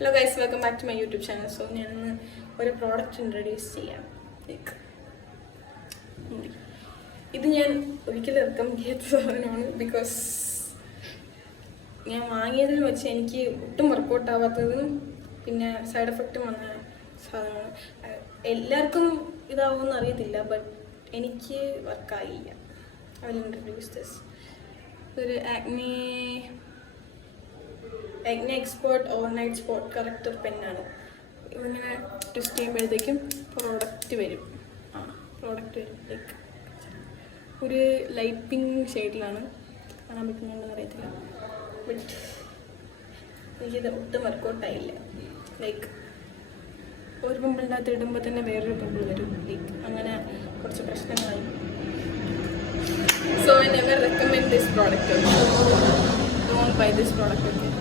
Hello guys, welcome back to my YouTube channel. So ഞാൻ ഒരു product introduce ചെയ്യാം. ഇത് ഞാൻ ഒരിക്കലും റെക്കമെൻഡ് ചെയ്യാത്ത സാധനമാണ്. ബിക്കോസ് ഞാൻ വാങ്ങിയതിൽ വെച്ച് എനിക്ക് ഒട്ടും വർക്കൗട്ട് ആവാത്തതും പിന്നെ സൈഡ് എഫക്റ്റും വന്ന സാധനമാണ്. എല്ലാവർക്കും ഇതാവുമെന്ന് അറിയത്തില്ല, ബട്ട് എനിക്ക് വർക്കായില്ല. I will introduce this. ഒരു acne expert overnight spot corrector പെന്നാണ്. ഇങ്ങനെ ടെസ്റ്റ് ചെയ്യുമ്പോഴത്തേക്കും പ്രോഡക്റ്റ് വരും. ലൈക്ക് ഒരു ലൈറ്റ് പിങ്ക് ഷെയ്ഡിലാണ്. കാണാൻ പറ്റുന്നുണ്ടെന്ന് അറിയത്തില്ല, ബട്ട് എനിക്കിത് ഒട്ടും വർക്കൗട്ടായില്ല. ലൈക്ക് ഒരു പിമ്പിളിൻ്റെ അകത്ത് ഇടുമ്പോൾ തന്നെ വേറൊരു പിമ്പിൾ വരും. ലൈക്ക് അങ്ങനെ കുറച്ച് പ്രശ്നങ്ങളായി. So I never recommend this product. Don't buy this product.